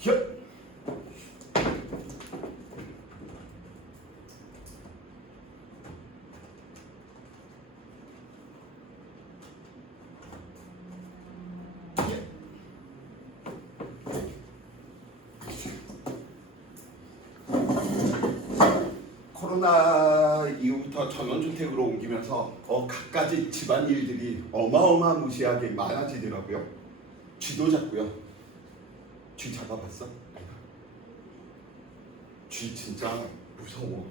혀. 코로나 이후부터 전원주택으로 옮기면서 갖가지 집안일들이 어마어마무시하게 많아지더라고요. 쥐도 잡고요. 쥐 잡아봤어? 쥐 진짜 무서워.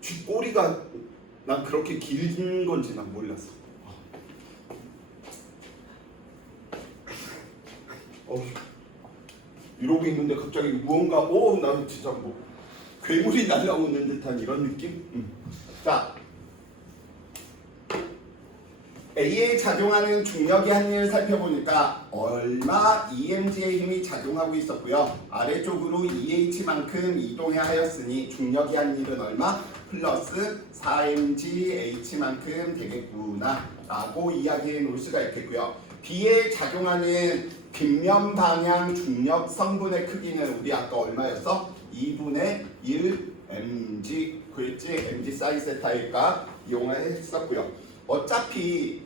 쥐 꼬리가 난 그렇게 긴 건지 난 몰랐어. 이러고 있는데 갑자기 무언가 나는 진짜 뭐 괴물이 날아오는 듯한 이런 느낌? 자, A에 작용하는 중력의 한리를 살펴보니까 얼마 EMG의 힘이 작용하고 있었고요. 아래쪽으로 EH만큼 이동해야 하였으니 중력의 한리는 얼마? 플러스 4mgH만큼 되겠구나 라고 이야기해 놓을 수가 있겠고요. B에 작용하는 빗면 방향 중력 성분의 크기는 우리 아까 얼마였어? 2분의 1 mg 그랬지? mg 사인 세타일까 이용을 했었고요. 어차피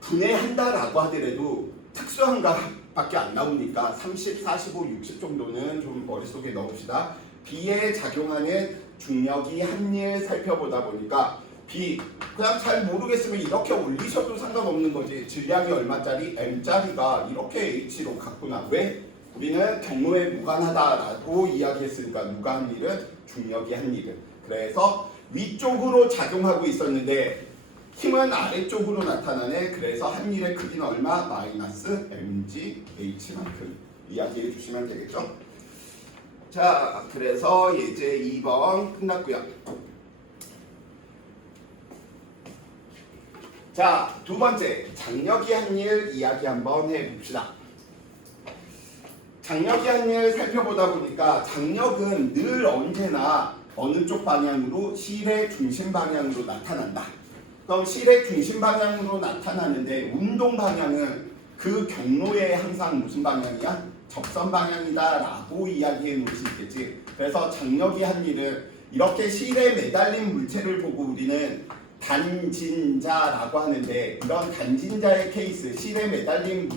분해한다라고 하더라도 특수한 값밖에 안 나오니까 30, 45, 60 정도는 좀 머릿속에 넣읍시다. B에 작용하는 중력이 한일 살펴보다 보니까 B 그냥 잘 모르겠으면 이렇게 올리셔도 상관없는 거지. 질량이 얼마짜리? M짜리가 이렇게 H로 갔구나. 왜? 우리는 경로에 무관하다라고 이야기했으니까 누가 한 일은? 중력이 한 일은. 그래서 위쪽으로 작용하고 있었는데 힘은 아래쪽으로 나타나네. 그래서 한 일의 크기는 얼마? 마이너스 mgH만큼 이야기해 주시면 되겠죠. 자, 그래서 예제 2번 끝났고요. 자, 두 번째 장력이 한 일 이야기 한번 해봅시다. 장력이 한 일 살펴보다 보니까 장력은 늘 언제나 어느 쪽 방향으로? 실의 중심 방향으로 나타난다. 그럼 실의 중심 방향으로 나타나는데 운동 방향은 그 경로에 항상 무슨 방향이야? 접선 방향이다 라고 이야기해 놓을 수 있겠지. 그래서 장력이 한 일은 이렇게 실에 매달린 물체를 보고 우리는 단진자라고 하는데 이런 단진자의 케이스, 실에 매달린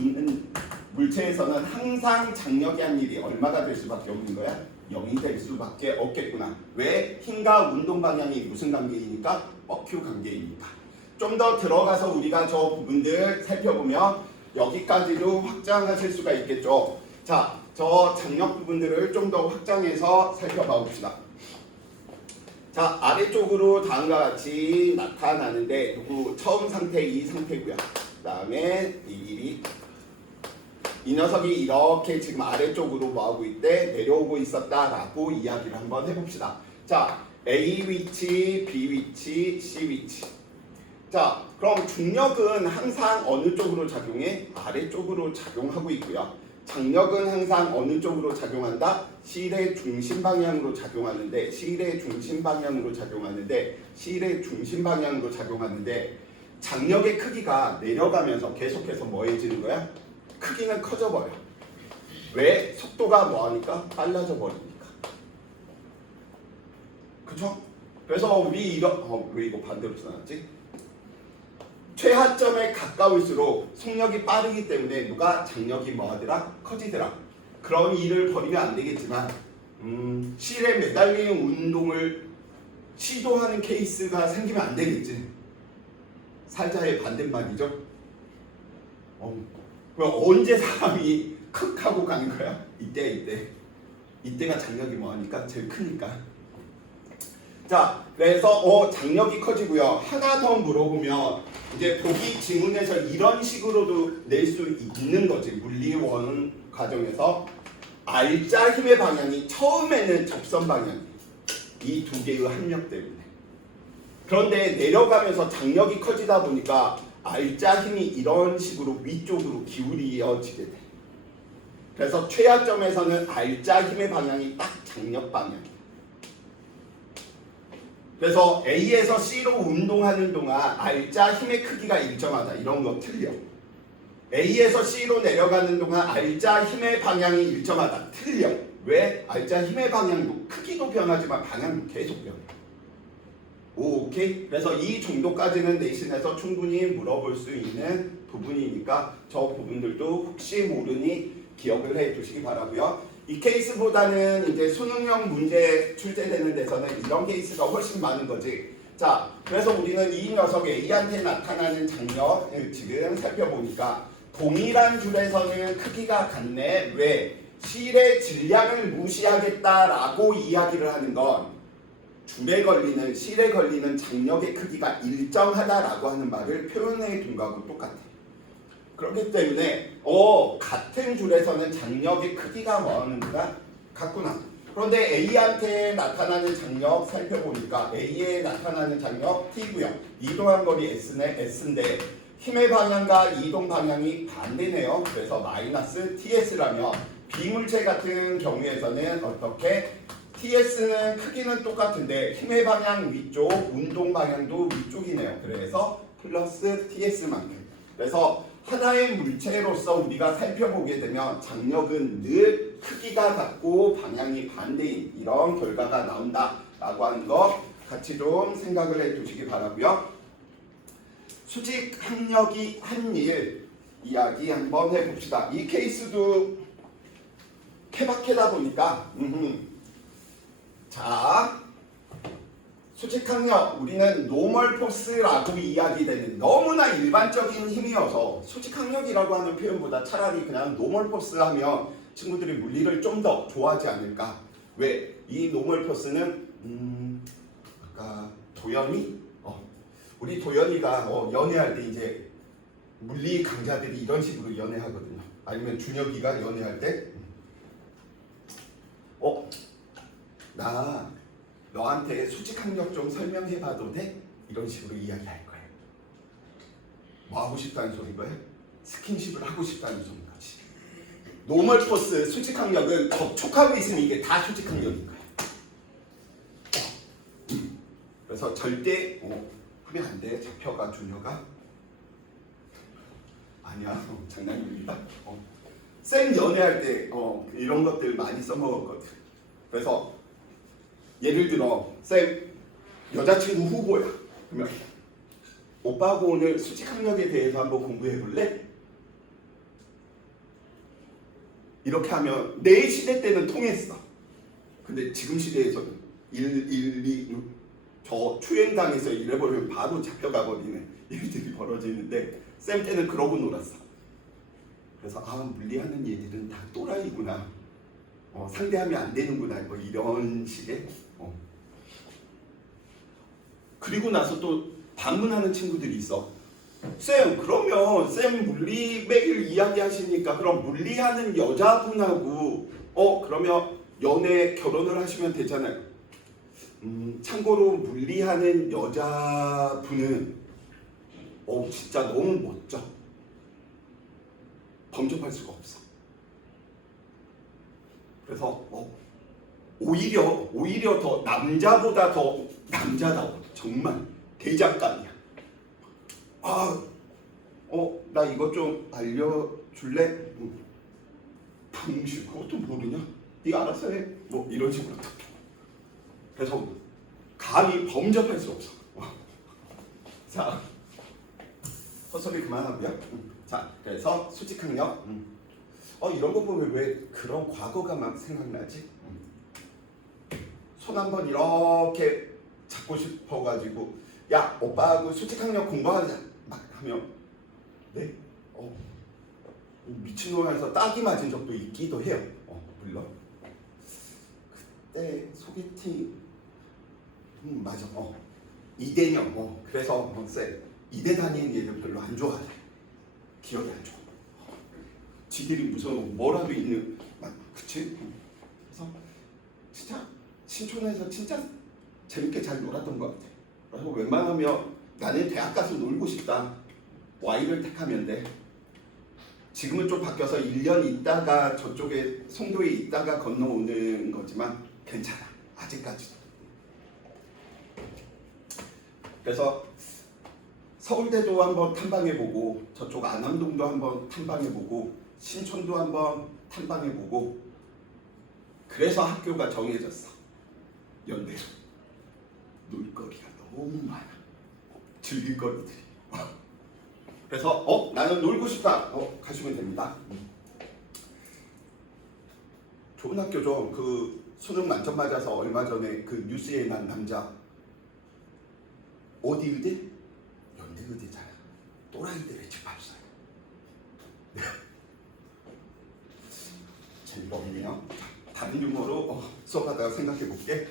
물체에서는 항상 장력이 한 일이 얼마가 될 수밖에 없는 거야? 0이 될 수밖에 없겠구나. 왜? 힘과 운동 방향이 무슨 관계이니까? 뻑큐 관계이니까. 좀 더 들어가서 우리가 저 부분들 살펴보면 여기까지도 확장하실 수가 있겠죠. 자, 저 장력 부분들을 좀 더 확장해서 살펴봐 봅시다. 자, 아래쪽으로 다음과 같이 나타나는데 누구 처음 상태 이 상태고요. 그 다음에 이 녀석이 이렇게 지금 아래쪽으로 뭐하고 있대? 내려오고 있었다라고 이야기를 한번 해봅시다. 자, A 위치, B 위치, C 위치. 자, 그럼 중력은 항상 어느 쪽으로 작용해? 아래쪽으로 작용하고 있고요. 장력은 항상 어느 쪽으로 작용한다? 실의 중심 방향으로 작용하는데 실의 중심 방향으로 작용하는데 장력의 크기가 내려가면서 계속해서 뭐해지는 거야? 크기는 커져버려. 왜? 속도가 뭐하니까? 빨라져 버리니까. 그쵸? 그래서 우리 왜 이거 반대로 써놨지? 최하점에 가까울수록 속력이 빠르기 때문에 누가 장력이 뭐하더라? 커지더라. 그런 일을 벌이면 안 되겠지만 실에 매달리는 운동을 시도하는 케이스가 생기면 안 되겠지. 살자의 반대말이죠. 그럼 언제 사람이 크 하고 가는 거야? 이때가 장력이 뭐하니까? 제일 크니까. 자, 그래서 장력이 커지고요. 하나 더 물어보면 이제 보기 지문에서 이런 식으로도 낼 수 있는 거지. 물리원 과정에서 R자 힘의 방향이 처음에는 접선 방향, 이 두 개의 합력 때문에. 그런데 내려가면서 장력이 커지다 보니까 R자 힘이 이런 식으로 위쪽으로 기울여지게 돼. 그래서 최하점에서는 R자 힘의 방향이 딱 장력 방향. 그래서 A에서 C로 운동하는 동안 R자 힘의 크기가 일정하다. 이런 거 틀려. A에서 C로 내려가는 동안 알자 힘의 방향이 일정하다. 틀려. 왜? 알자 힘의 방향도 크기도 변하지만 방향도 계속 변해. 오케이? 그래서 이 정도까지는 내신에서 충분히 물어볼 수 있는 부분이니까 저 부분들도 혹시 모르니 기억을 해 두시기 바라고요. 이 케이스보다는 이제 수능형 문제 출제되는 데서는 이런 케이스가 훨씬 많은 거지. 자, 그래서 우리는 이 녀석 A한테 나타나는 장력을 지금 살펴보니까 동일한 줄에서는 크기가 같네. 왜? 실의 질량을 무시하겠다라고 이야기를 하는 건 줄에 걸리는 실에 걸리는 장력의 크기가 일정하다라고 하는 말을 표현해 둔 거하고 똑같아. 그렇기 때문에 같은 줄에서는 장력의 크기가 뭐하는구나? 같구나. 그런데 A한테 나타나는 장력 살펴보니까 A에 나타나는 장력 T고요. 이동한 거리 S인데 힘의 방향과 이동 방향이 반대네요. 그래서 마이너스 TS라면 비물체 같은 경우에서는 어떻게? TS는 크기는 똑같은데 힘의 방향 위쪽, 운동 방향도 위쪽이네요. 그래서 플러스 TS만큼. 그래서 하나의 물체로서 우리가 살펴보게 되면 장력은 늘 크기가 같고 방향이 반대인 이런 결과가 나온다라고 하는 거 같이 좀 생각을 해 두시기 바라고요. 수직 학력이 한 일 이야기 한번 해봅시다. 이 케이스도 케바케다 보니까 자, 수직 학력 우리는 노멀 포스라고 이야기되는 너무나 일반적인 힘이어서 수직 학력이라고 하는 표현보다 차라리 그냥 노멀 포스 하면 친구들이 물리를 좀 더 좋아하지 않을까. 왜? 이 노멀 포스는 아까 도연이 우리 도연이가 연애할 때 이제 물리 강자들이 이런 식으로 연애하거든요. 아니면 준혁이가 연애할 때 나 너한테 수직 학력 좀 설명해봐도 돼? 이런 식으로 이야기할 거예요. 뭐 하고 싶다는 소린 거예요? 스킨십을 하고 싶다는 소린 거지. 노멀 포스 수직 학력은 접촉하고 있으면 이게 다 수직 학력인 거예요. 그래서 절대 하면 안 돼. 잡혀가 준혁아. 아니야, 장난입니다. 쌤 연애할 때 이런 것들 많이 써먹었거든. 그래서 예를 들어 쌤 여자친구 후보야. 그러면 오빠하고 오늘 수직 학력에 대해서 한번 공부해 볼래? 이렇게 하면 내 시대 때는 통했어. 근데 지금 시대에서는 1, 2, 저 추행당해서 이래버리면 바로 잡혀가 버리는 일들이 벌어지는데 쌤 때는 그러고 놀았어. 그래서 물리하는 얘들은 다 또라이구나. 상대하면 안 되는구나. 뭐 이런 식의. 그리고 나서 또 반문하는 친구들이 있어. 쌤, 그러면 쌤 물리 매일 이야기하시니까 그럼 물리하는 여자분하고 그러면 연애 결혼을 하시면 되잖아요. 참고로 물리하는 여자분은 진짜 너무 멋져. 범접할 수가 없어. 그래서 오히려 더 남자보다 더 남자다워. 정말 대장감이야. 나 이거 좀 알려줄래? 붕실 그것도 모르냐? 네가 알아서 해. 뭐 이런 식으로. 그래서 감히 범접할 수 없어. 자, 헛소리 그만하고요. 자, 그래서 수직 학력. 이런 거 보면 왜 그런 과거가 막 생각나지? 손 한번 이렇게 잡고 싶어가지고 야 오빠하고 수직 학력 공부하자 막 하면 네? 미친놈에서 딱이 맞은 적도 있기도 해요. 물론 그때 소개팅 맞아. 이대녀 그래서 쌤 이대 다니는 얘들 별로 안 좋아해. 기억이 안 좋아. 지들이 무슨 뭐라도 있는 그치? 그래서 진짜 신촌에서 진짜 재밌게 잘 놀았던 것 같아. 그래서 웬만하면 나는 대학 가서 놀고 싶다. Y를 택하면 돼. 지금은 좀 바뀌어서 1년 있다가 저쪽에 송도에 있다가 건너오는 거지만 괜찮아. 아직까지도. 그래서 서울대도 한번 탐방해보고 저쪽 안암동도 한번 탐방해보고 신촌도 한번 탐방해보고 그래서 학교가 정해졌어. 연대로. 놀거리가 너무 많아. 즐길 거리들이. 그래서 나는 놀고 싶다. 가시면 됩니다. 좋은 학교죠. 그 수능 만점 맞아서 얼마 전에 그 뉴스에 난 남자 어디 의대? 연대 의대잖아. 또라이들의 집합사요. 네. 재미가 없네요. 다른 유머로 수업하다가 생각해 볼게.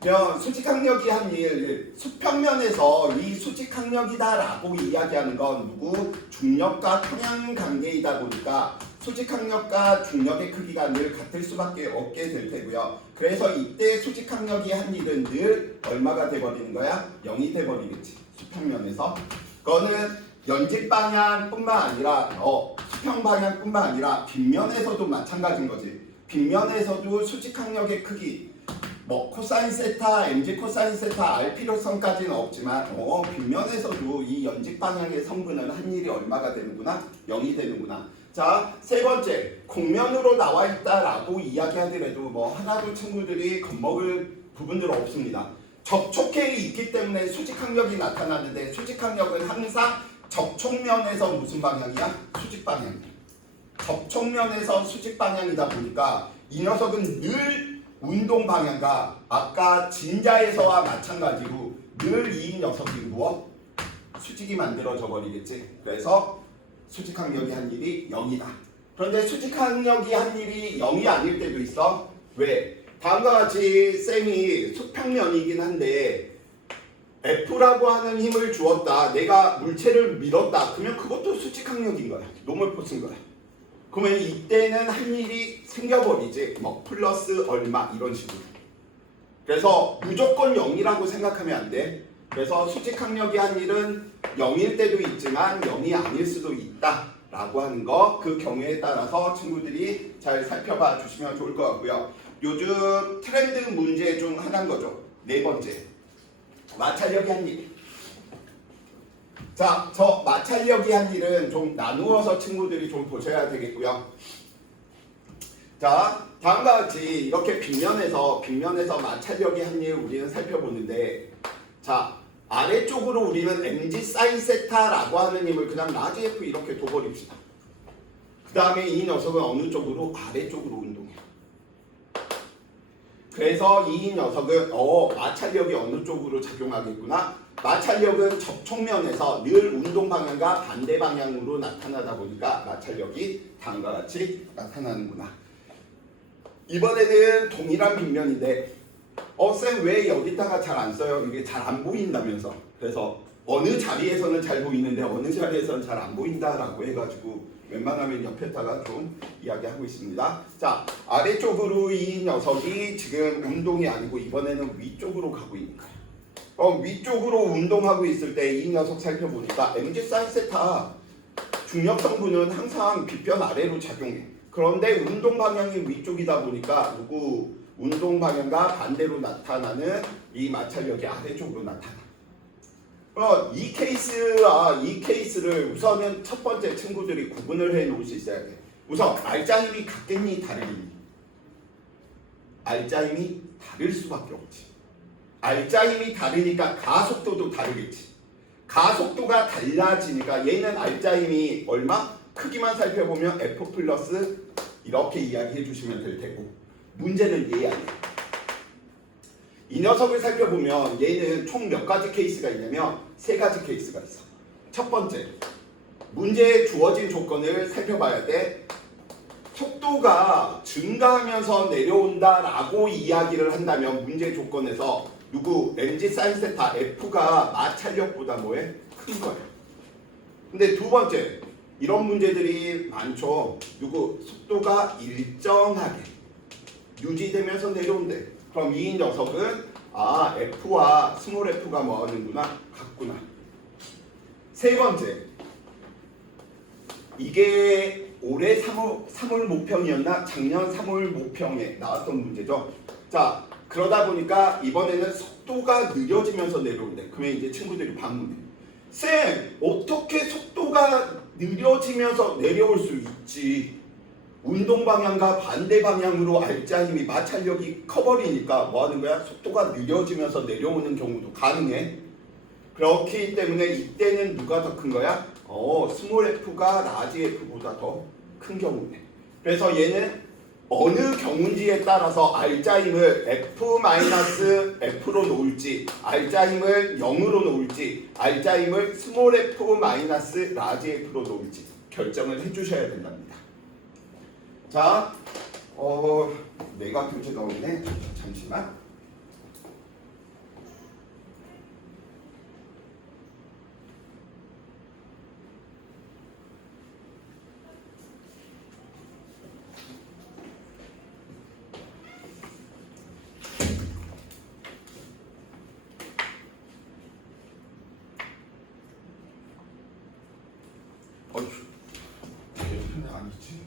자, 수직학력이 한 일, 수평면에서 이 수직학력이다라고 이야기하는 건 누구? 중력과 평행관계이다 보니까 수직학력과 중력의 크기가 늘 같을 수밖에 없게 될 테고요. 그래서 이때 수직학력이 한 일은 늘 얼마가 돼버리는 거야? 0이 돼버리겠지. 수평면에서. 그거는 연직 방향뿐만 아니라 수평 방향뿐만 아니라 빗면에서도 마찬가지인 거지. 빗면에서도 수직학력의 크기 코사인 세타, mg 코사인 세타 알 필요성까지는 없지만 빗면에서도 이 연직 방향의 성분은 한 일이 얼마가 되는구나? 0이 되는구나. 자, 세 번째, 곡면으로 나와 있다라고 이야기하더라도 하나도 친구들이 겁먹을 부분들은 없습니다. 접촉해 있기 때문에 수직학력이 나타나는데 수직학력은 항상 접촉면에서 무슨 방향이야? 수직 방향이야. 접촉면에서 수직 방향이다 보니까 이 녀석은 늘 운동 방향과 아까 진자에서와 마찬가지로 늘 이 녀석이 무엇? 수직이 만들어져 버리겠지. 그래서 수직학력이 한 일이 0이다. 그런데 수직학력이 한 일이 0이 아닐 때도 있어. 왜? 다음과 같이 쌤이 수평면이긴 한데 F라고 하는 힘을 주었다. 내가 물체를 밀었다. 그러면 그것도 수직학력인 거야. 노멀포 쓴 거야. 그러면 이때는 한 일이 생겨버리지. 플러스 얼마 이런 식으로. 그래서 무조건 0이라고 생각하면 안 돼. 그래서 수직학력이 한 일은 0일 때도 있지만 0이 아닐 수도 있다 라고 하는 거, 그 경우에 따라서 친구들이 잘 살펴봐 주시면 좋을 것 같고요. 요즘 트렌드 문제 중 하나인 거죠. 네 번째, 마찰력이 한 일. 자, 저 마찰력이 한 일은 좀 나누어서 친구들이 좀 보셔야 되겠고요. 자, 다음과 같이 이렇게 빗면에서 마찰력이 한 일 우리는 살펴보는데, 자, 아래쪽으로 우리는 mg 사인 세타라고 하는 힘을 그냥 라지 f 이렇게 둬버립시다. 그 다음에 이 녀석은 어느 쪽으로? 아래쪽으로 운동해. 그래서 이 녀석은 마찰력이 어느 쪽으로 작용하겠구나? 마찰력은 접촉면에서 늘 운동 방향과 반대 방향으로 나타나다 보니까 마찰력이 다음과 같이 나타나는구나. 이번에는 동일한 빗면인데 쌤 왜 여기다가 잘 안 써요? 이게 잘 안 보인다면서. 그래서 어느 자리에서는 잘 보이는데 어느 자리에서는 잘 안 보인다라고 해가지고 웬만하면 옆에다가 좀 이야기하고 있습니다. 자, 아래쪽으로 이 녀석이 지금 운동이 아니고 이번에는 위쪽으로 가고 있는 거예요. 위쪽으로 운동하고 있을 때 이 녀석 살펴보니까 mg 사인 세타 중력 성분은 항상 빗변 아래로 작용해. 그런데 운동 방향이 위쪽이다 보니까 운동 방향과 반대로 나타나는 이 마찰력이 아래쪽으로 나타나. 이 케이스와 이 케이스를 우선은 첫 번째 친구들이 구분을 해 놓을 수 있어야 돼. 우선 알짜 힘이 같겠니 다르니? 알짜 힘이 다를 수밖에 없지. 알짜 힘이 다르니까 가속도도 다르겠지. 가속도가 달라지니까 얘는 알짜 힘이 얼마? 크기만 살펴보면 F 플러스 이렇게 이야기해 주시면 될 테고, 문제는 얘 아니야. 이 녀석을 살펴보면 얘는 총 몇 가지 케이스가 있냐면 세 가지 케이스가 있어. 첫 번째, 문제에 주어진 조건을 살펴봐야 돼. 속도가 증가하면서 내려온다라고 이야기를 한다면 문제 조건에서 mg 사인 세타 f가 마찰력보다 뭐해? 큰 거야. 근데 두 번째, 이런 문제들이 많죠. 속도가 일정하게 유지되면서 내려온대. 그럼 이 녀석은 F와 스몰 f가 뭐 하는구나? 같구나. 세 번째, 이게 올해 3월 모평이었나? 작년 3월 모평에 나왔던 문제죠. 자, 그러다 보니까 이번에는 속도가 느려지면서 내려온대. 그러면 이제 친구들이 반문해. 쌤, 어떻게 속도가 느려지면서 내려올 수 있지? 운동 방향과 반대 방향으로 알짜 힘이 마찰력이 커버리니까 뭐 하는 거야? 속도가 느려지면서 내려오는 경우도 가능해. 그렇기 때문에 이때는 누가 더 큰 거야? 스몰 f가 라지 f보다 더 큰 경우네. 그래서 얘는 어느 경우인지에 따라서 알짜 힘을 f-f로 놓을지, 알짜 힘을 0으로 놓을지, 알짜 힘을 스몰 f 라지 f로 놓을지 결정을 해주셔야 된답니다. 자, 내가 교재 넣었네. 잠시만. 예전에 아니지.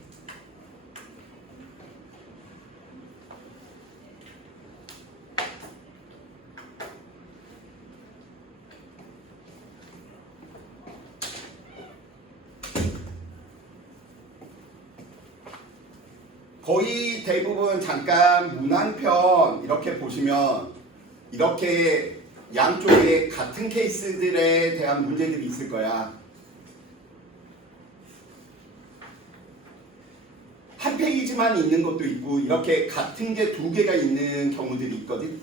거의 대부분 잠깐 문항편 이렇게 보시면 이렇게 양쪽에 같은 케이스들에 대한 문제들이 있을 거야. 한 페이지만 있는 것도 있고 이렇게 같은 게 두 개가 있는 경우들이 있거든.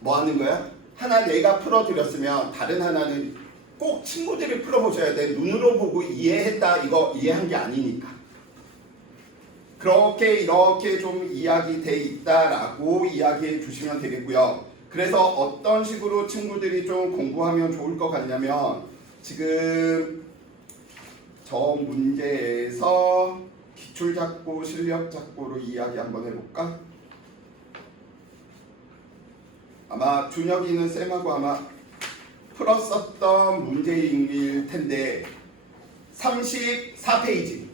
뭐 하는 거야? 하나 내가 풀어드렸으면 다른 하나는 꼭 친구들이 풀어보셔야 돼. 눈으로 보고 이해했다 이거 이해한 게 아니니까. 그렇게 이렇게 좀 이야기돼 있다라고 이야기해 주시면 되겠고요. 그래서 어떤 식으로 친구들이 좀 공부하면 좋을 것 같냐면 지금 저 문제에서 기출 잡고 실력 잡고로 이야기 한번 해볼까? 아마 준혁이는 쌤하고 아마 풀었었던 문제일 텐데 34페이지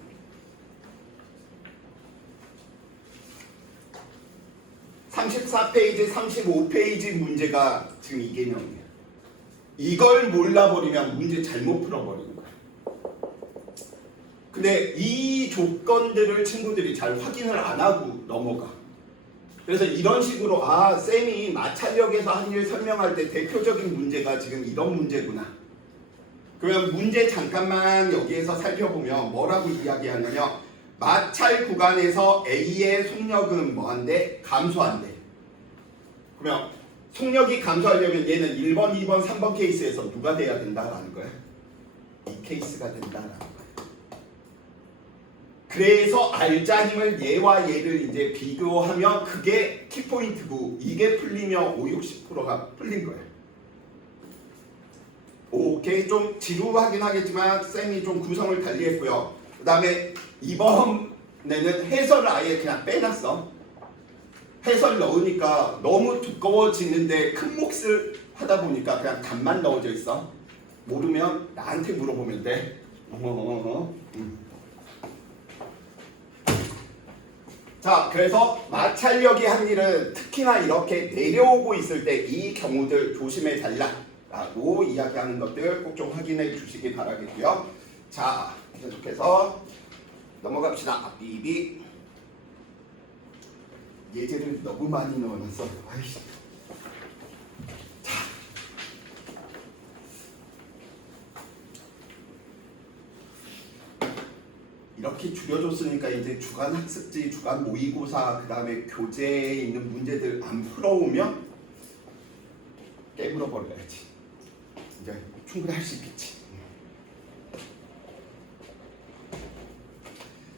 34페이지, 35페이지 문제가 지금 이 개념이에요. 이걸 몰라버리면 문제 잘못 풀어버리는 거야. 근데 이 조건들을 친구들이 잘 확인을 안 하고 넘어가. 그래서 이런 식으로 쌤이 마찰력에서 한 일 설명할 때 대표적인 문제가 지금 이런 문제구나. 그러면 문제 잠깐만 여기에서 살펴보면 뭐라고 이야기하냐면 마찰 구간에서 A의 속력은 뭐한대? 감소한대. 그러면 속력이 감소하려면 얘는 1번, 2번, 3번 케이스에서 누가 돼야 된다라는 거야? 이 케이스가 된다라는 거야. 그래서 알짜 힘을 얘와 얘를 이제 비교하면 그게 키포인트고 이게 풀리면 5, 60%가 풀린 거야. 오케이, 좀 지루하긴 하겠지만 쌤이 좀 구성을 달리했고요. 그 다음에 이번에는 해설을 아예 그냥 빼놨어. 해설 넣으니까 너무 두꺼워지는데 큰 몫을 하다 보니까 그냥 답만 넣어져 있어. 모르면 나한테 물어보면 돼. 자, 그래서 마찰력이 한 일은 특히나 이렇게 내려오고 있을 때 이 경우들 조심해 달라 라고 이야기하는 것들 꼭 좀 확인해 주시기 바라겠고요. 자, 계속해서 넘어갑시다. 삐비. 예제를 너무 많이 넣어놨어. 아이씨. 자, 이렇게 줄여줬으니까 이제 주간 학습지, 주간 모의고사, 그 다음에 교재에 있는 문제들 안 풀어오면 깨물어 버려야지. 이제 충분히 할 수 있겠지.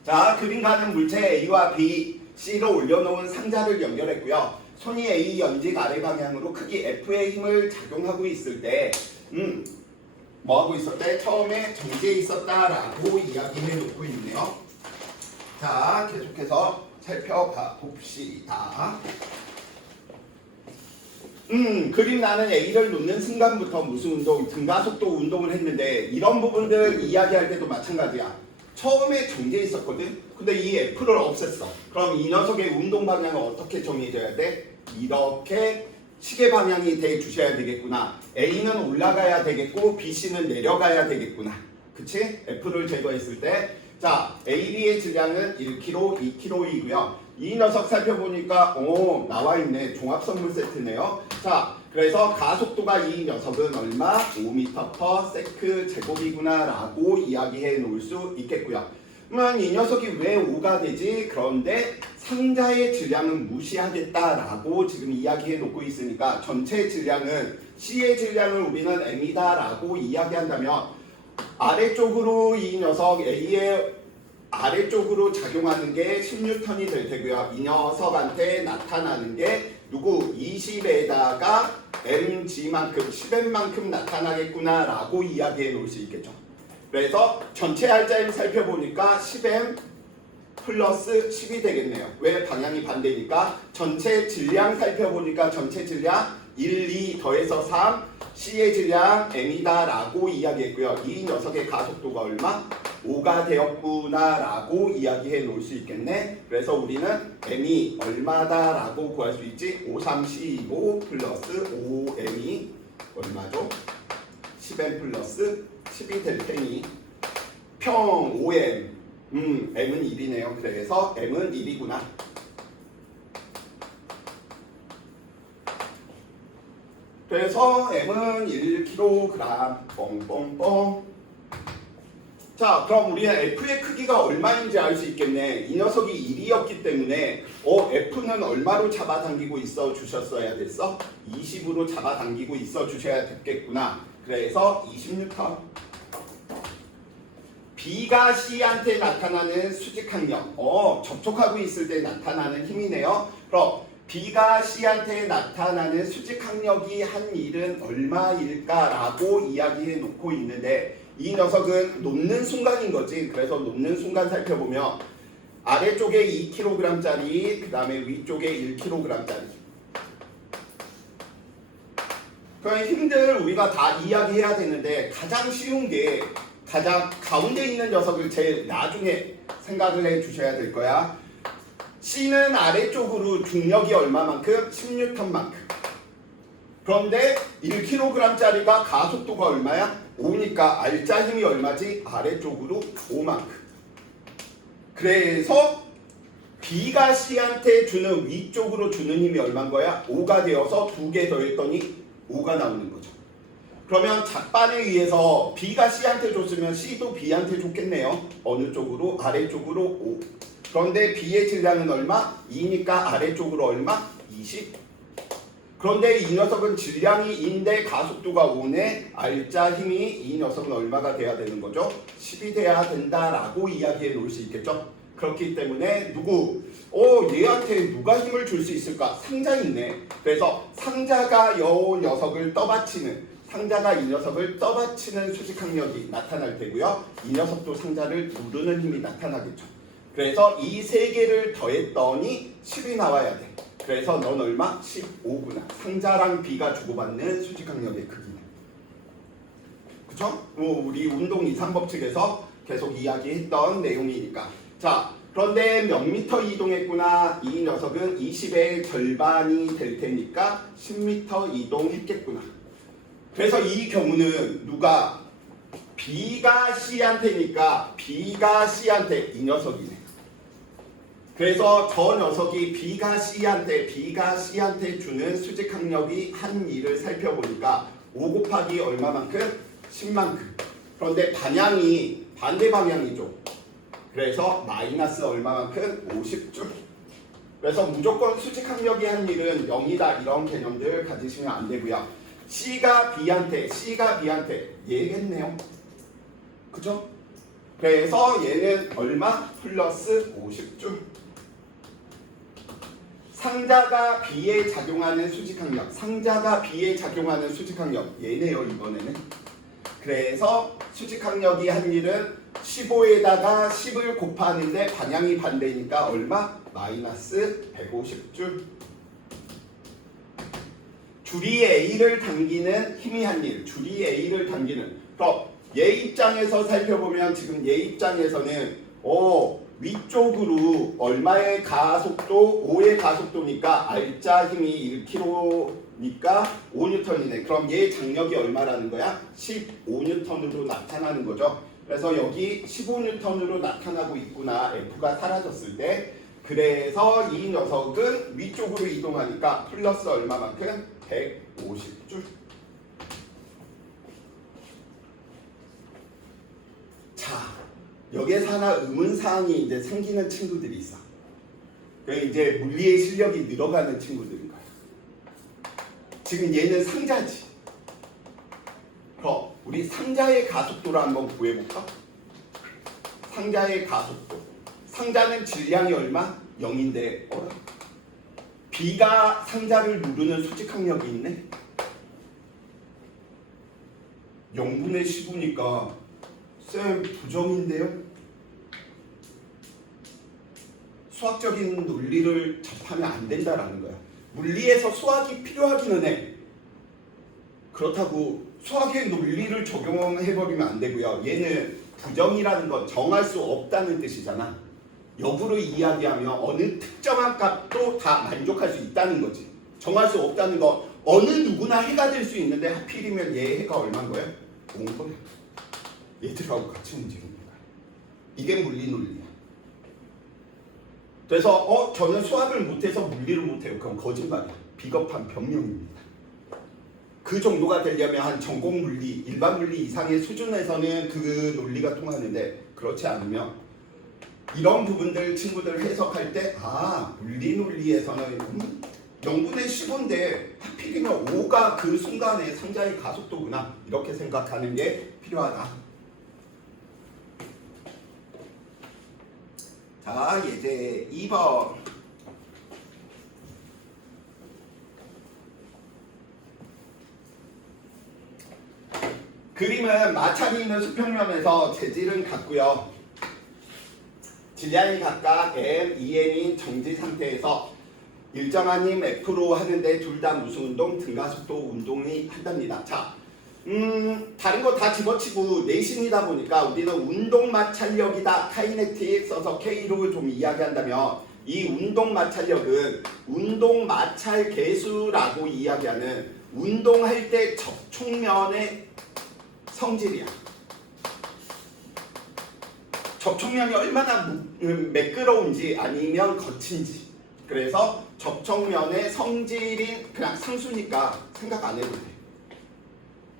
자, 그림 가는 물체 A와 B, C로 올려놓은 상자를 연결했고요. 손이 A 연직 아래 방향으로 크기 F의 힘을 작용하고 있을 때 뭐 하고 있었대? 처음에 정지해 있었다라고 이야기해 놓고 있네요. 자, 계속해서 살펴봐 봅시다. 그림 나는 A를 놓는 순간부터 무슨 운동, 등가속도 운동을 했는데 이런 부분들 이야기할 때도 마찬가지야. 처음에 정제 있었거든. 근데 이 F를 없앴어. 그럼 이 녀석의 운동 방향은 어떻게 정해져야 돼? 이렇게 시계 방향이 돼 주셔야 되겠구나. A는 올라가야 되겠고 BC는 내려가야 되겠구나. 그치? F를 제거했을 때 자, AB의 질량은 1kg, 2kg이고요. 이 녀석 살펴보니까 나와있네. 종합선물 세트네요. 자, 그래서 가속도가 이 녀석은 얼마? 5m/s 제곱이구나 라고 이야기해 놓을 수 있겠고요. 그러면 이 녀석이 왜 5가 되지? 그런데 상자의 질량은 무시하겠다라고 지금 이야기해 놓고 있으니까 전체 질량은 C의 질량을 우리는 M이다 라고 이야기한다면 아래쪽으로 이 녀석 A의 아래쪽으로 작용하는 게 10N이 될 테고요. 이 녀석한테 나타나는 게 누구? 20에다가 mg만큼 10m만큼 나타나겠구나 라고 이야기해 놓을 수 있겠죠. 그래서 전체 R자M 살펴보니까 10m 플러스 10이 되겠네요. 왜? 방향이 반대니까. 전체 질량 살펴보니까 전체 질량 1, 2 더해서 3 C의 질량 M이다 라고 이야기했고요. 이 녀석의 가속도가 얼마? 5가 되었구나 라고 이야기해 놓을 수 있겠네. 그래서 우리는 M이 얼마다 라고 구할 수 있지? 53C이고 플러스 5M이 얼마죠? 10M 플러스 10이 될 테니 평 5M M은 1이네요. 그래서 M은 1이구나. 그래서 M은 1kg 뻥뻥뻥. 자, 그럼 우리는 F의 크기가 얼마인지 알 수 있겠네. 이 녀석이 1이었기 때문에 F는 얼마로 잡아당기고 있어 주셨어야 됐어? 20으로 잡아당기고 있어 주셔야 됐겠구나. 그래서 20N. B가 C한테 나타나는 수직항력. 접촉하고 있을 때 나타나는 힘이네요. 그럼 B가 C한테 나타나는 수직항력이 한 일은 얼마일까라고 이야기해 놓고 있는데 이 녀석은 놓는 순간인 거지. 그래서 놓는 순간 살펴보면 아래쪽에 2kg짜리 그 다음에 위쪽에 1kg짜리. 그럼 힘들 우리가 다 이야기해야 되는데 가장 쉬운 게 가장 가운데 있는 녀석을 제일 나중에 생각을 해 주셔야 될 거야. C는 아래쪽으로 중력이 얼마만큼? 10N만큼. 그런데 1kg짜리가 가속도가 얼마야? 5니까 R자 힘이 얼마지? 아래쪽으로 5만큼. 그래서 B가 C한테 주는 위쪽으로 주는 힘이 얼마인 거야? 5가 되어서 2개 더했더니 5가 나오는 거죠. 그러면 작반에 의해서 B가 C한테 줬으면 C도 B한테 줬겠네요. 어느 쪽으로? 아래쪽으로 5. 그런데 B의 질량은 얼마? 2니까 아래쪽으로 얼마? 20. 그런데 이 녀석은 질량이 2인데 가속도가 5네. R자 힘이 이 녀석은 얼마가 돼야 되는 거죠? 10이 돼야 된다라고 이야기해 놓을 수 있겠죠. 그렇기 때문에 누구? 얘한테 누가 힘을 줄 수 있을까? 상자 있네. 그래서 상자가 이 녀석을 떠받치는 상자가 이 녀석을 떠받치는 수직항력이 나타날 테고요. 이 녀석도 상자를 누르는 힘이 나타나겠죠. 그래서 이 세 개를 더했더니 10이 나와야 돼. 그래서 넌 얼마? 15구나. 상자랑 B가 주고받는 수직항력의 크기는. 그쵸? 우리 운동 이상법칙에서 계속 이야기했던 내용이니까. 자, 그런데 몇 미터 이동했구나. 이 녀석은 20의 절반이 될 테니까 10m 이동했겠구나. 그래서 이 경우는 누가? B가 C한테니까 B가 C한테 이 녀석이네. 그래서 저 녀석이 B가 C한테 주는 수직항력이 한 일을 살펴보니까 5 곱하기 얼마만큼? 10만큼. 그런데 방향이 반대 방향이죠. 그래서 마이너스 얼마만큼? 50줄. 그래서 무조건 수직항력이 한 일은 0이다 이런 개념들 가지시면 안 되고요. C가 B한테 얘겠네요. 그죠? 그래서 얘는 얼마? 플러스 50줄. 상자가 B에 작용하는 수직항력, 얘네요 이번에는. 그래서 수직항력이 한 일은 15에다가 10을 곱하는데 방향이 반대니까 얼마? 마이너스 150줄. 줄이 A를 당기는 힘이 한 일, 그럼 얘 입장에서 살펴보면 지금 얘 입장에서는 위쪽으로 얼마의 가속도? 5의 가속도니까 R자 힘이 1kg니까 5N이네. 그럼 얘 장력이 얼마라는 거야? 15N으로 나타나는 거죠. 그래서 여기 15N으로 나타나고 있구나. F가 사라졌을 때. 그래서 이 녀석은 위쪽으로 이동하니까 플러스 얼마만큼? 150줄. 자, 여기에서 하나 의문사항이 이제 생기는 친구들이 있어. 그러니까 이제 물리의 실력이 늘어가는 친구들인 거야. 지금 얘는 상자지. 그럼 우리 상자의 가속도를 한번 구해볼까? 상자의 가속도. 상자는 질량이 얼마? 0인데 B가 상자를 누르는 수직항력이 있네? 0분의 15니까 쌤 부정인데요? 수학적인 논리를 접하면 안 된다라는 거야. 물리에서 수학이 필요하기는 해. 그렇다고 수학의 논리를 적용해버리면 안 되고요. 얘는 부정이라는 건 정할 수 없다는 뜻이잖아. 역으로 이야기하면 어느 특정한 값도 다 만족할 수 있다는 거지. 정할 수 없다는 거 어느 누구나 해가 될 수 있는데 하필이면 얘 해가 얼마인 거야? 5인 거야. 얘들하고 같이 움직이는 거야. 이게 물리 논리야. 그래서 저는 수학을 못해서 물리를 못해요. 그럼 거짓말이야. 비겁한 변명입니다. 그 정도가 되려면 한 전공 물리, 일반 물리 이상의 수준에서는 그 논리가 통하는데 그렇지 않으면 이런 부분들 친구들 해석할 때 물리 논리에서는 0분의 15인데 하필이면 5가 그 순간에 상자의 가속도구나 이렇게 생각하는 게 필요하다. 자, 예제 2번. 그림은 마찰이 있는 수평면에서 재질은 같고요. 질량이 각각 M, EM인 정지 상태에서 일정한 힘 F로 하는데 둘 다 무슨 운동? 등가속도 운동이 한답니다. 자, 다른 거 다 집어치고 내신이다 보니까 우리는 운동 마찰력이다. 카이네틱 써서 K로 좀 이야기한다면 이 운동 마찰력은 운동 마찰 계수라고 이야기하는 운동할 때 접촉면의 성질이야. 접촉면이 얼마나 매끄러운지 아니면 거친지. 그래서 접촉면의 성질인 그냥 상수니까 생각 안 해도 돼.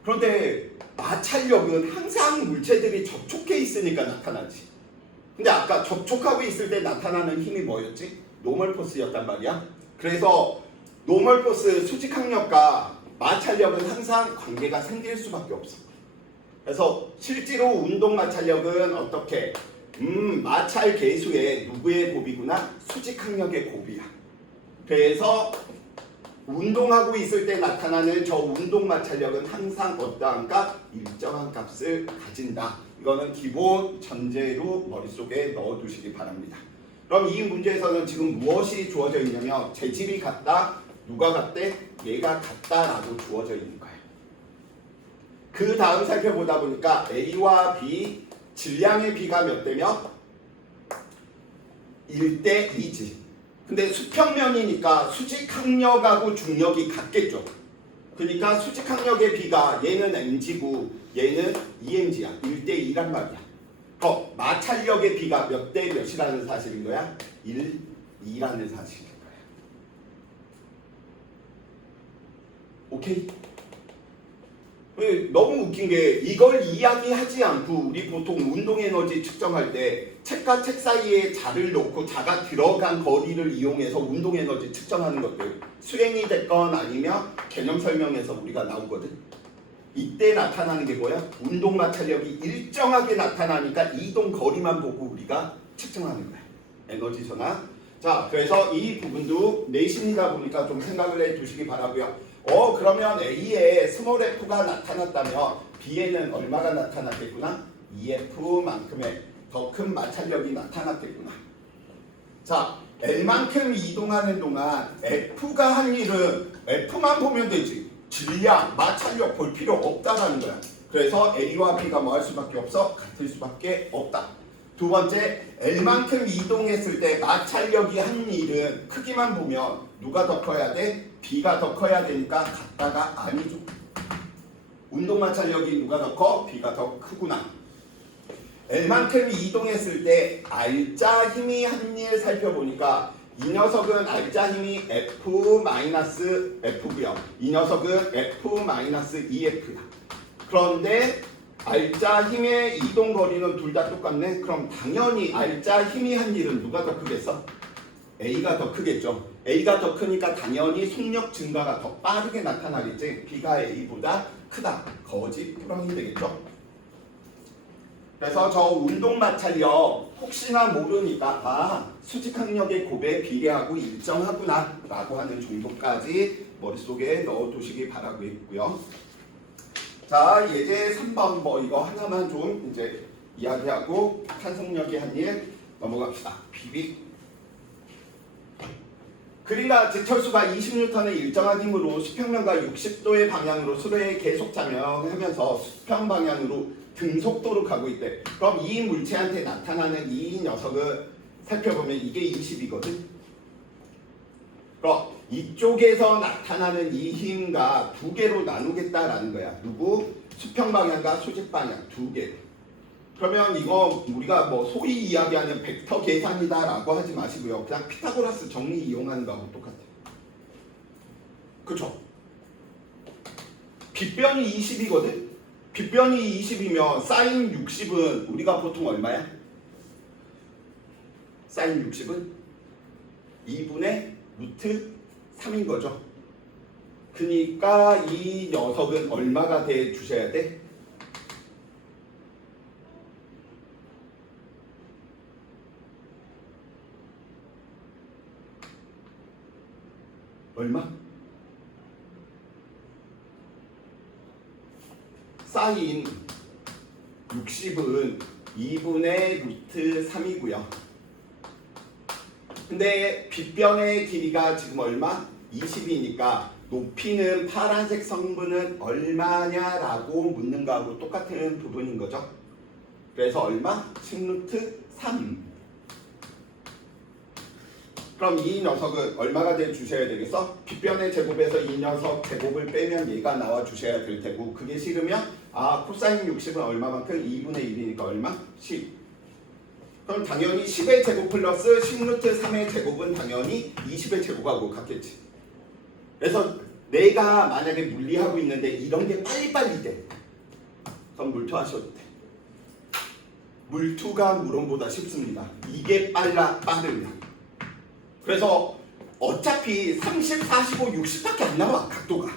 그런데 마찰력은 항상 물체들이 접촉해 있으니까 나타나지. 근데 아까 접촉하고 있을 때 나타나는 힘이 뭐였지? 노멀 포스였단 말이야. 그래서 노멀 포스 수직항력과 마찰력은 항상 관계가 생길 수밖에 없어. 그래서 실제로 운동 마찰력은 어떻게? 마찰 계수의 누구의 곱이구나? 수직항력의 곱이야. 그래서 운동하고 있을 때 나타나는 저 운동 마찰력은 항상 어떠한 값? 일정한 값을 가진다. 이거는 기본 전제로 머릿속에 넣어두시기 바랍니다. 그럼 이 문제에서는 지금 무엇이 주어져 있냐면 재질이 같다. 누가 같대? 얘가 같다라고 주어져 있는 거예요. 그 다음 살펴보다 보니까 A와 B 질량의 B가 몇 대 몇? 1대 2지. 근데 수평면이니까 수직항력하고 중력이 같겠죠. 그러니까 수직항력의 B가 얘는 mg고 얘는 2mg야. 1대 2란 말이야. 마찰력의 B가 몇 대 몇이라는 사실인 거야? 1, 2라는 사실인 거야. 오케이? 너무 웃긴 게 이걸 이야기하지 않고 우리 보통 운동 에너지 측정할 때 책과 책 사이에 자를 놓고 자가 들어간 거리를 이용해서 운동 에너지 측정하는 것들 수행이 됐건 아니면 개념 설명에서 우리가 나오거든. 이때 나타나는 게 뭐야? 운동 마찰력이 일정하게 나타나니까 이동 거리만 보고 우리가 측정하는 거야. 에너지 전환. 자, 그래서 이 부분도 내신이다 보니까 좀 생각을 해 두시기 바라고요. 그러면 A에 스몰 f가 나타났다면 B에는 얼마가 나타났겠구나? 2F만큼의 더 큰 마찰력이 나타났겠구나. 자, L만큼 이동하는 동안 F가 한 일은 F만 보면 되지. 질량, 마찰력 볼 필요 없다라는 거야. 그래서 A와 B가 뭐 할 수밖에 없어? 같을 수밖에 없다. 두 번째, L만큼 이동했을 때 마찰력이 한 일은 크기만 보면 누가 더 커야 돼? B가 더 커야 되니까 같다가 아니죠. 운동 마찰력이 누가 더 커? B가 더 크구나. L만큼 이동했을 때 R자 힘이 한 일 살펴보니까 이 녀석은 R자 힘이 F-F고요. 이 녀석은 F-2F야. 그런데 R자 힘의 이동 거리는 둘 다 똑같네. 그럼 당연히 R자 힘이 한 일은 누가 더 크겠어? A가 더 크겠죠. A가 더 크니까 당연히 속력 증가가 더 빠르게 나타나겠지. B가 A보다 크다. 거짓 꾸러기 되겠죠. 그래서 저 운동 마찰력 혹시나 모르니까 수직항력의 곱에 비례하고 일정하구나 라고 하는 정도까지 머릿속에 넣어두시기 바라고 있고요. 자, 예제 3번 뭐 이거 하나만 좀 이제 이야기하고 탄속력이 한 일 넘어갑시다. 비비. 그러나 제철수가 20N의 일정한 힘으로 수평면과 60도의 방향으로 수레에 계속 작용하면서 수평 방향으로 등속도로 가고 있대. 그럼 이 물체한테 나타나는 이 녀석을 살펴보면 이게 20이거든. 그럼 이쪽에서 나타나는 이 힘과 두 개로 나누겠다라는 거야. 누구? 수평 방향과 수직 방향 두 개. 그러면 이거 우리가 뭐 소위 이야기하는 벡터 계산이다라고 하지 마시고요. 그냥 피타고라스 정리 이용하는 거하고 똑같아요. 그쵸? 빗변이 20이거든? 빗변이 20이면 사인 60은 우리가 보통 얼마야? 사인 60은 2분의 루트 3인 거죠. 그러니까 이 녀석은 얼마가 돼 주셔야 돼? 얼마? 사인 60은 2분의 루트 3이고요. 근데 빗변의 길이가 지금 얼마? 20이니까 높이는 파란색 성분은 얼마냐라고 묻는 거하고 똑같은 부분인 거죠. 그래서 얼마? 10루트 3. 그럼 이 녀석은 얼마가 돼 주셔야 되겠어? 빗변의 제곱에서 이 녀석 제곱을 빼면 얘가 나와 주셔야 될 테고, 그게 싫으면 코사인 60은 얼마만큼? 2분의 1이니까 얼마? 10. 그럼 당연히 10의 제곱 플러스 10루트 3의 제곱은 당연히 20의 제곱하고 같겠지. 그래서 내가 만약에 물리하고 있는데 이런 게 빨리빨리 돼. 그럼 물투하셔도 돼. 물투가 물음보다 쉽습니다. 이게 빠르면. 그래서 어차피 30, 45, 60밖에 안 나와, 각도가.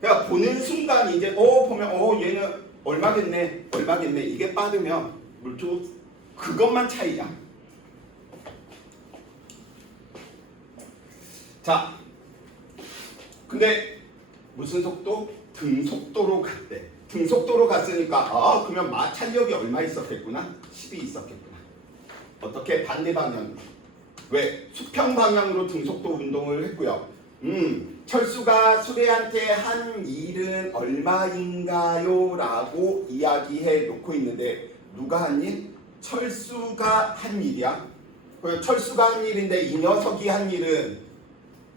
그러니까 보는 순간 이제 보면 얘는 얼마겠네 이게 빠르면 물투 그것만 차이야. 자, 근데 무슨 속도? 등속도로 갔대. 등속도로 갔으니까 그러면 마찰력이 얼마 있었겠구나? 10이 있었겠구나. 어떻게? 반대 방향으로. 왜? 수평 방향으로 등속도 운동을 했고요. 철수가 수레한테 한 일은 얼마인가요? 라고 이야기해 놓고 있는데 누가 한 일? 철수가 한 일이야. 철수가 한 일인데 이 녀석이 한 일은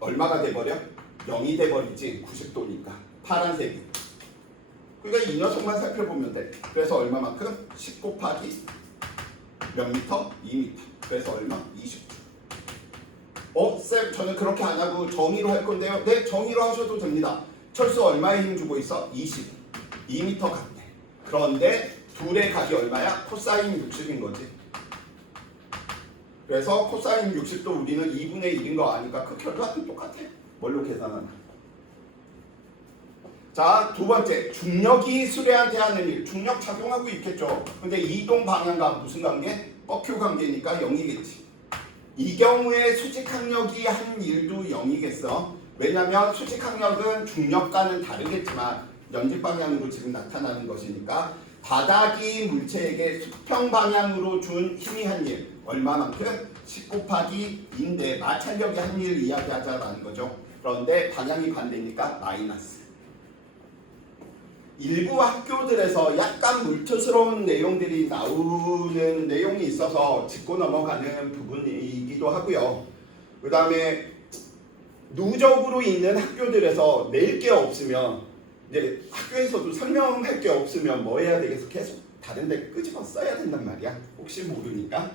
얼마가 돼버려? 0이 돼버리지. 90도니까. 파란색이. 그러니까 이 녀석만 살펴보면 돼. 그래서 얼마만큼? 10 곱하기 몇 미터? 2미터. 그래서 얼마? 20초. 쌤 저는 그렇게 안 하고 정의로 할 건데요. 네, 정의로 하셔도 됩니다. 철수 얼마에 힘 주고 있어? 20. 2m 같네. 그런데 둘의 값이 얼마야? 코사인 60인 거지. 그래서 코사인 60도 우리는 2분의 1인 거 아니까 그 결과는 똑같아. 뭘로 계산하나? 자, 두 번째. 중력이 수레한테 하는 일. 중력 작용하고 있겠죠. 근데 이동 방향과 무슨 관계? 꺾유 관계니까 0이겠지. 이 경우에 수직항력이 한 일도 0이겠어. 왜냐면 수직항력은 중력과는 다르겠지만 연직 방향으로 지금 나타나는 것이니까 바닥이 물체에게 수평 방향으로 준 힘이 한 일 얼마만큼? 10 곱하기 2인데 마찰력이 한 일 이야기하자라는 거죠. 그런데 방향이 반대니까 마이너스. 일부 학교들에서 약간 물투스러운 내용들이 나오는 내용이 있어서 짚고 넘어가는 부분이기도 하고요. 그 다음에 누적으로 있는 학교들에서 낼 게 없으면 이제 학교에서도 설명할 게 없으면 뭐 해야 되겠어? 계속 다른 데 끄집어 써야 된단 말이야. 혹시 모르니까.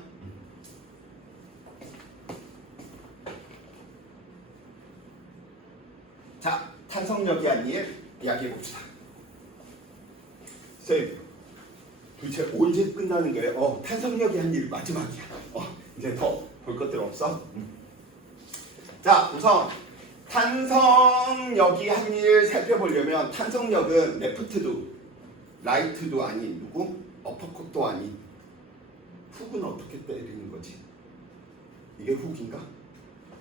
자, 탄성력이 한 일 이야기해 봅시다. 쌤, 도대체 언제 끝나는 거예요? 탄성력이 한 일 마지막이야. 이제 더 볼 것들 없어? 자, 우선 탄성력이 한 일 살펴보려면 탄성력은 레프트도 라이트도 아닌 누구? 어퍼컷도 아닌 훅은 어떻게 때리는 거지? 이게 훅인가?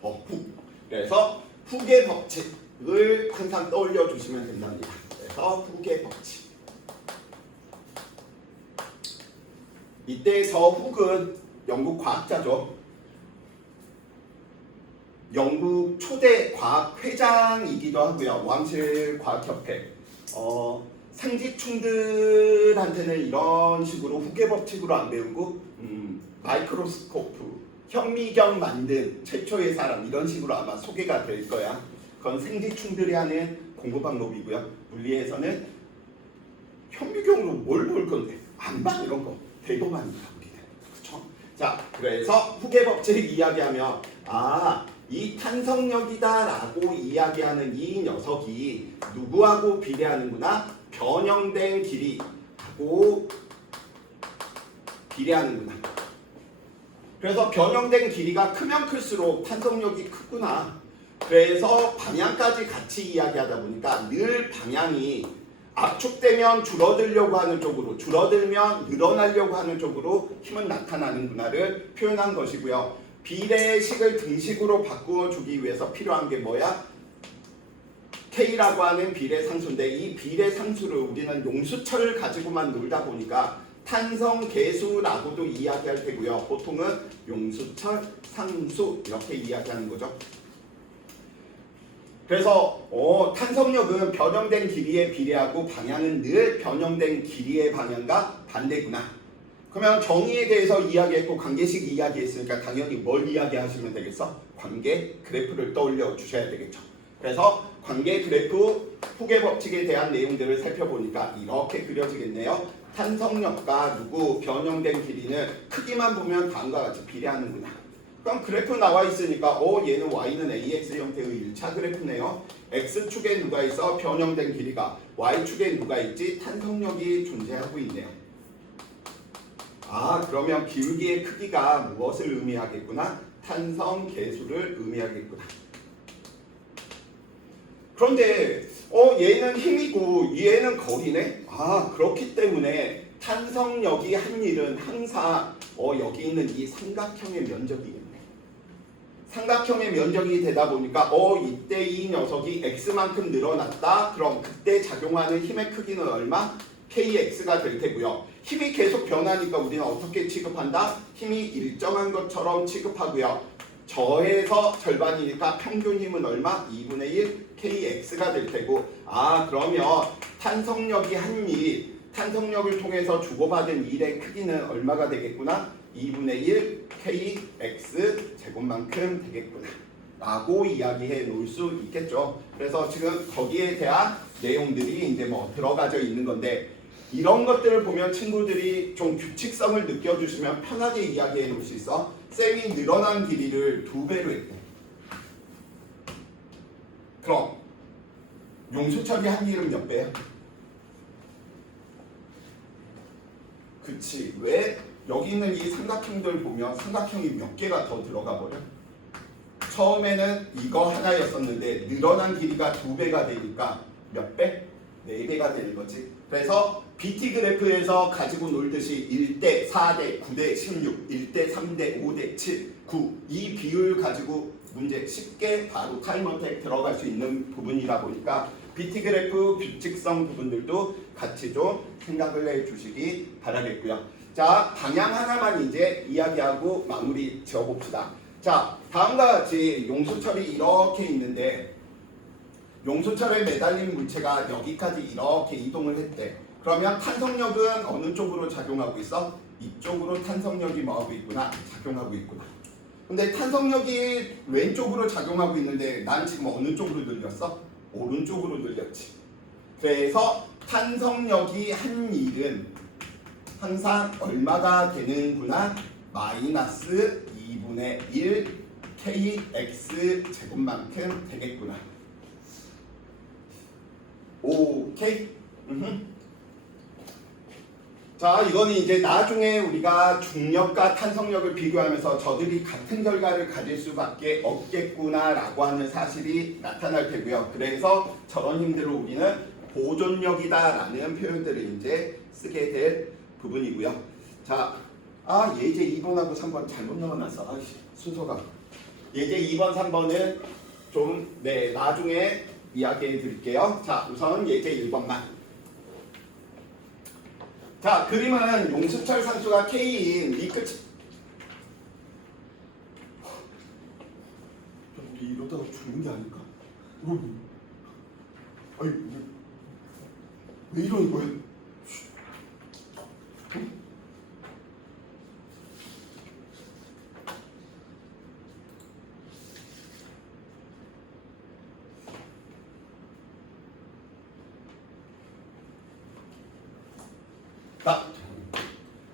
훅. 그래서 훅의 법칙을 항상 떠올려 주시면 된답니다. 그래서 훅의 법칙. 이때 저 훅은 영국 과학자죠. 영국 초대 과학회장이기도 하고요. 왕실 과학협회. 상지충들한테는 이런 식으로 훅의 법칙으로 안 배우고 마이크로스코프, 현미경 만든 최초의 사람 이런 식으로 아마 소개가 될 거야. 그건 생지충들이 하는 공부 방법이고요. 물리에서는 현미경으로 뭘 볼 건데 안봐 이런 거 대범합니다 우리는. 그렇죠? 자, 그래서 훅의 법칙 이야기하면 이 탄성력이다라고 이야기하는 이 녀석이 누구하고 비례하는구나? 변형된 길이하고 비례하는구나. 그래서 변형된 길이가 크면 클수록 탄성력이 크구나. 그래서 방향까지 같이 이야기하다 보니까 늘 방향이 압축되면 줄어들려고 하는 쪽으로, 줄어들면 늘어나려고 하는 쪽으로 힘은 나타나는구나를 표현한 것이고요. 비례식을 등식으로 바꾸어 주기 위해서 필요한 게 뭐야? K라고 하는 비례상수인데 이 비례상수를 우리는 용수철을 가지고만 놀다 보니까 탄성계수라고도 이야기할 테고요. 보통은 용수철, 상수 이렇게 이야기하는 거죠. 그래서 탄성력은 변형된 길이에 비례하고 방향은 늘 변형된 길이의 방향과 반대구나. 그러면 정의에 대해서 이야기했고 관계식 이야기했으니까 당연히 뭘 이야기하시면 되겠어? 관계 그래프를 떠올려 주셔야 되겠죠. 그래서 관계 그래프 훅의 법칙에 대한 내용들을 살펴보니까 이렇게 그려지겠네요. 탄성력과 누구 변형된 길이는 크기만 보면 다음과 같이 비례하는구나. 그럼 그래프 나와 있으니까 얘는 y는 ax 형태의 1차 그래프네요. x축에 누가 있어? 변형된 길이가. y축에 누가 있지? 탄성력이 존재하고 있네요. 그러면 기울기의 크기가 무엇을 의미하겠구나? 탄성 계수를 의미하겠구나. 그런데 얘는 힘이고 얘는 거리네? 그렇기 때문에 탄성력이 한 일은 항상 여기 있는 이 삼각형의 면적이겠네. 삼각형의 면적이 되다 보니까 이때 이 녀석이 x만큼 늘어났다. 그럼 그때 작용하는 힘의 크기는 얼마? kx가 될 테고요. 힘이 계속 변하니까 우리는 어떻게 취급한다? 힘이 일정한 것처럼 취급하고요. 저에서 절반이니까 평균 힘은 얼마? 2분의 1 kx가 될 테고 그러면 탄성력이 한 일, 탄성력을 통해서 주고받은 일의 크기는 얼마가 되겠구나? 2분의 1 kx 제곱만큼 되겠구나 라고 이야기해 놓을 수 있겠죠. 그래서 지금 거기에 대한 내용들이 이제 들어가져 있는 건데 이런 것들을 보면 친구들이 좀 규칙성을 느껴주시면 편하게 이야기해 놓을 수 있어. 쌤이 늘어난 길이를 2배로 했대. 그럼 용수철이 한 일은 몇 배야? 그치. 왜? 여기 있는 이 삼각형들 보면 삼각형이 몇 개가 더 들어가 버려? 처음에는 이거 하나였었는데 늘어난 길이가 2배가 되니까 몇 배? 4배가 되는 거지. 그래서 BT 그래프에서 가지고 놀듯이 1대 4대 9대 16, 1대 3대 5대 7, 9 이 비율 가지고 문제 쉽게 바로 타임어택 들어갈 수 있는 부분이다 보니까 BT 그래프 규칙성 부분들도 같이 좀 생각을 해주시기 바라겠고요. 자, 방향 하나만 이제 이야기하고 마무리 지어봅시다. 자, 다음과 같이 용수철이 이렇게 있는데 용수철에 매달린 물체가 여기까지 이렇게 이동을 했대. 그러면 탄성력은 어느 쪽으로 작용하고 있어? 이쪽으로 탄성력이 뭐하고 있구나? 작용하고 있구나. 근데 탄성력이 왼쪽으로 작용하고 있는데 난 지금 어느 쪽으로 늘렸어? 오른쪽으로 늘렸지. 그래서 탄성력이 한 일은 항상 얼마가 되는구나? 마이너스 2분의 1 kx 제곱만큼 되겠구나. 오케이? 자, 이거는 이제 나중에 우리가 중력과 탄성력을 비교하면서 저들이 같은 결과를 가질 수밖에 없겠구나라고 하는 사실이 나타날 테고요. 그래서 저런 힘들을 우리는 보존력이다라는 표현들을 이제 쓰게 될 부분이고요. 자, 예제 2번하고 3번 잘못 넣어놨어. 순서가. 예제 2번, 3번은 좀 나중에 이야기해 드릴게요. 자, 우선 예제 1번만. 자, 그림은 용수철 상수가 K인 이 끝이. 우리 이러다가 죽는 게 아닐까? 아니, 왜 이러는 거야?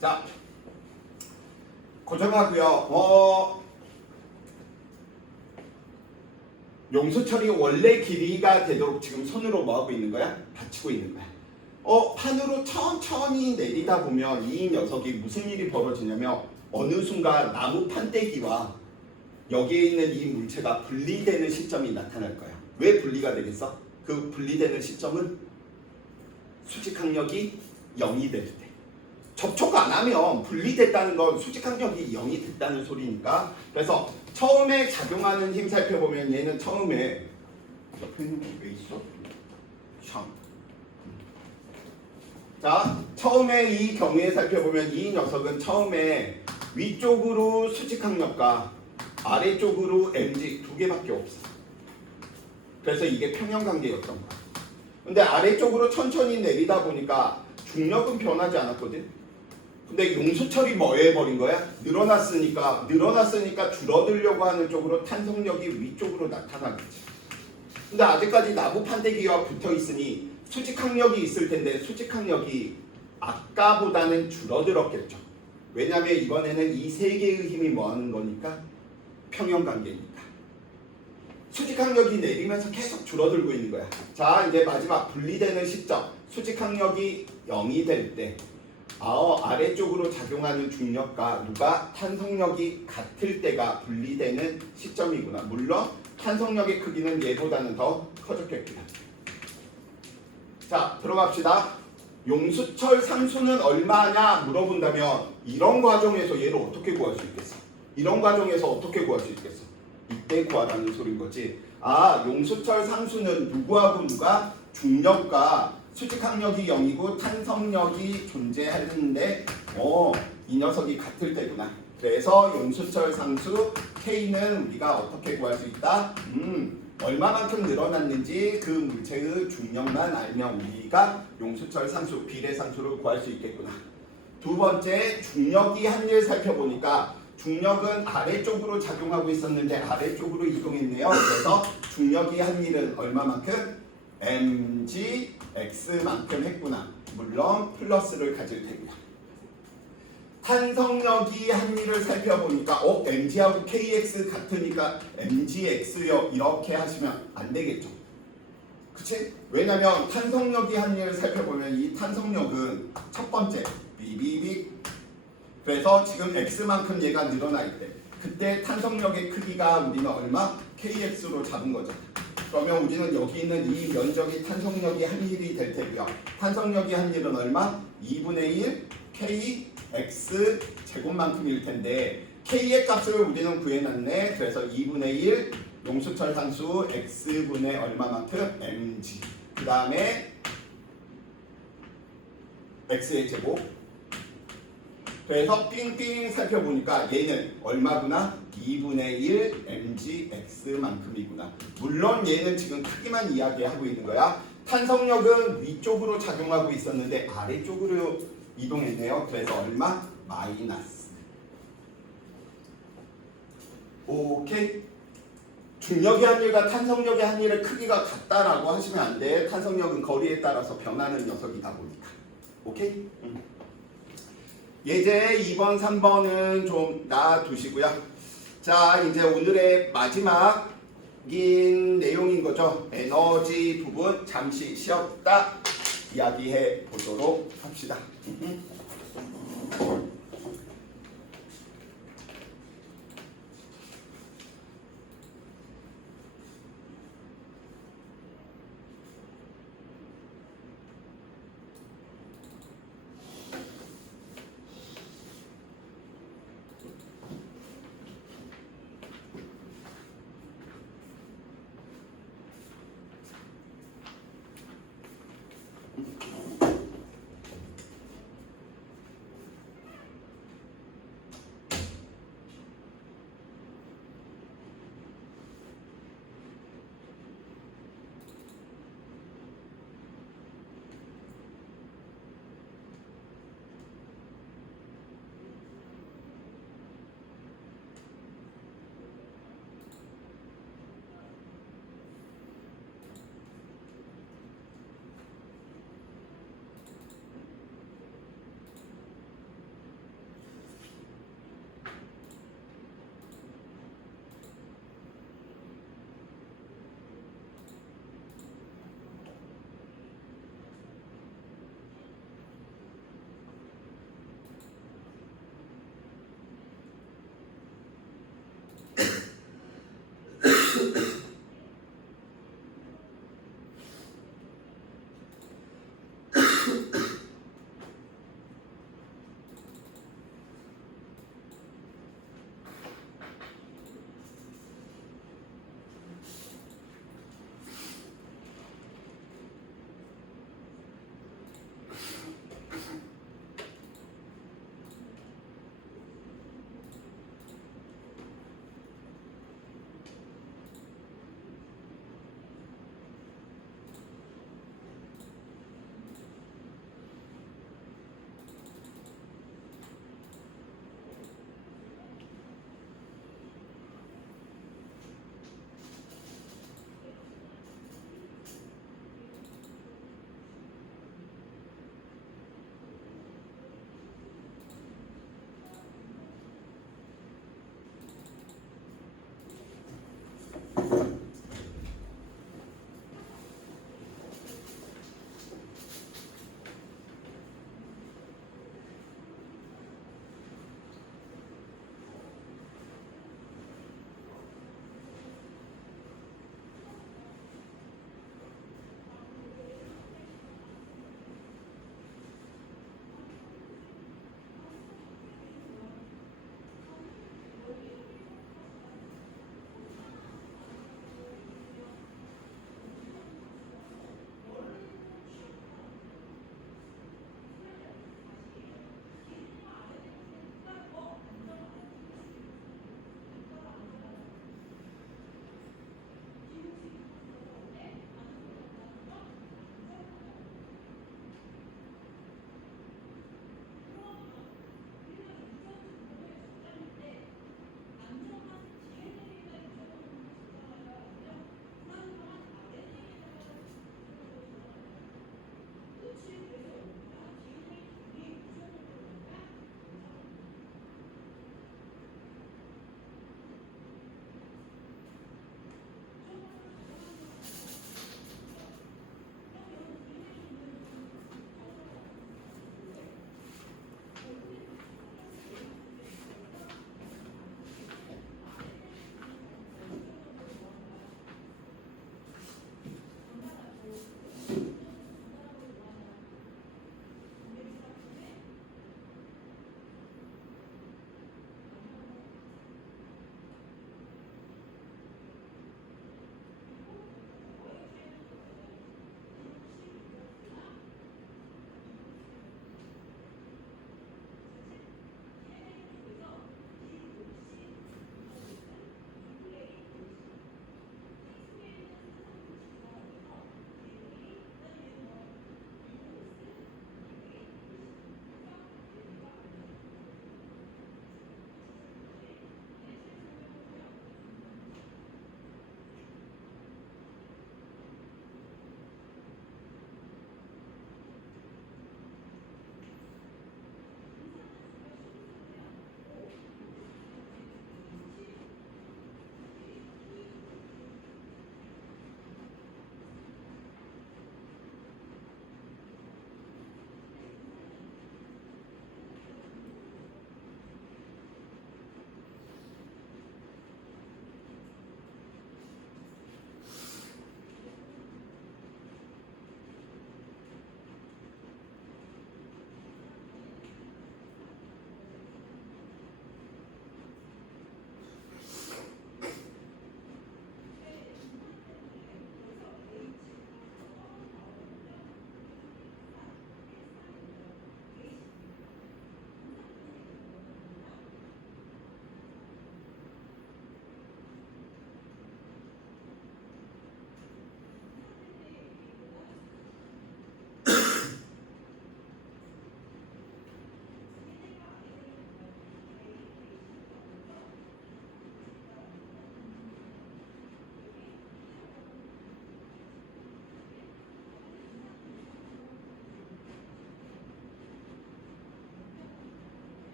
자, 고정하고요. 용수철이 원래 길이가 되도록 지금 손으로 뭐하고 있는 거야? 받치고 있는 거야. 판으로 천천히 내리다 보면 이 녀석이 무슨 일이 벌어지냐면 어느 순간 나무 판때기와 여기에 있는 이 물체가 분리되는 시점이 나타날 거야. 왜 분리가 되겠어? 그 분리되는 시점은 수직항력이 0이 될 때. 접촉 안 하면 분리됐다는 건 수직항력이 0이 됐다는 소리니까. 그래서 처음에 작용하는 힘 살펴보면 얘는 처음에 옆에 있는 거 왜 있어? 자, 처음에 이 경우에 살펴보면 이 녀석은 처음에 위쪽으로 수직항력과 아래쪽으로 mg 두 개밖에 없어. 그래서 이게 평형관계였던 거야. 근데 아래쪽으로 천천히 내리다 보니까 중력은 변하지 않았거든. 근데 용수철이 뭐 해버린 거야? 늘어났으니까 줄어들려고 하는 쪽으로 탄성력이 위쪽으로 나타나겠지. 근데 아직까지 나무 판때기와 붙어 있으니 수직항력이 있을 텐데 수직항력이 아까보다는 줄어들었겠죠. 왜냐면 이번에는 이 세 개의 힘이 뭐 하는 거니까? 평형관계니까. 수직항력이 내리면서 계속 줄어들고 있는 거야. 자, 이제 마지막 분리되는 시점. 수직항력이 0이 될 때 아래쪽으로 작용하는 중력과 탄성력이 같을 때가 분리되는 시점이구나. 물론 탄성력의 크기는 얘보다는 더 커졌겠구나. 자, 들어갑시다. 용수철 상수는 얼마냐 물어본다면 이런 과정에서 얘를 어떻게 구할 수 있겠어? 이런 과정에서 어떻게 구할 수 있겠어? 이때 구하라는 소린 거지. 용수철 상수는 누구하고 누가? 중력과 수직항력이 0이고 탄성력이 존재하는데 이 녀석이 같을 때구나. 그래서 용수철 상수 K는 우리가 어떻게 구할 수 있다? 얼마만큼 늘어났는지 그 물체의 중력만 알면 우리가 용수철 상수, 비례상수를 구할 수 있겠구나. 두 번째, 중력이 한 일 살펴보니까 중력은 아래쪽으로 작용하고 있었는데 아래쪽으로 이동했네요. 그래서 중력이 한 일은 얼마만큼? mg x만큼 했구나. 물론 플러스를 가질 테고요. 탄성력이 한 일을 살펴보니까 mg하고 kx 같으니까 mgx요 이렇게 하시면 안 되겠죠. 그치? 왜냐면 탄성력이 한 일을 살펴보면 이 탄성력은 첫 번째 비비비. 그래서 지금 x만큼 얘가 늘어나 있대. 그때 탄성력의 크기가 우리는 얼마? kx로 잡은 거잖아. 그러면 우리는 여기 있는 이 면적이 탄성력이 한 일이 될 테고요. 탄성력이 한 일은 얼마? 2분의 1 kx 제곱만큼일 텐데 k의 값을 우리는 구해놨네. 그래서 2분의 1 용수철 상수 x분의 얼마만큼? mg. 그 다음에 x의 제곱. 그래서 삥삥 살펴보니까 얘는 얼마구나? 2분의 1 mgx만큼이구나. 물론 얘는 지금 크기만 이야기하고 있는 거야. 탄성력은 위쪽으로 작용하고 있었는데 아래쪽으로 이동했네요. 그래서 얼마? 마이너스. 오케이? 중력의 한일과 탄성력의 한일의 크기가 같다라고 하시면 안 돼. 탄성력은 거리에 따라서 변하는 녀석이다 보니까. 오케이? 예제 2번, 3번은 좀 놔두시고요. 자, 이제 오늘의 마지막인 내용인 거죠. 에너지 부분 잠시 쉬었다 이야기해 보도록 합시다.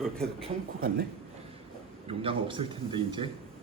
이거 계속 켜놓고 갔네? 용량 없을 텐데 이제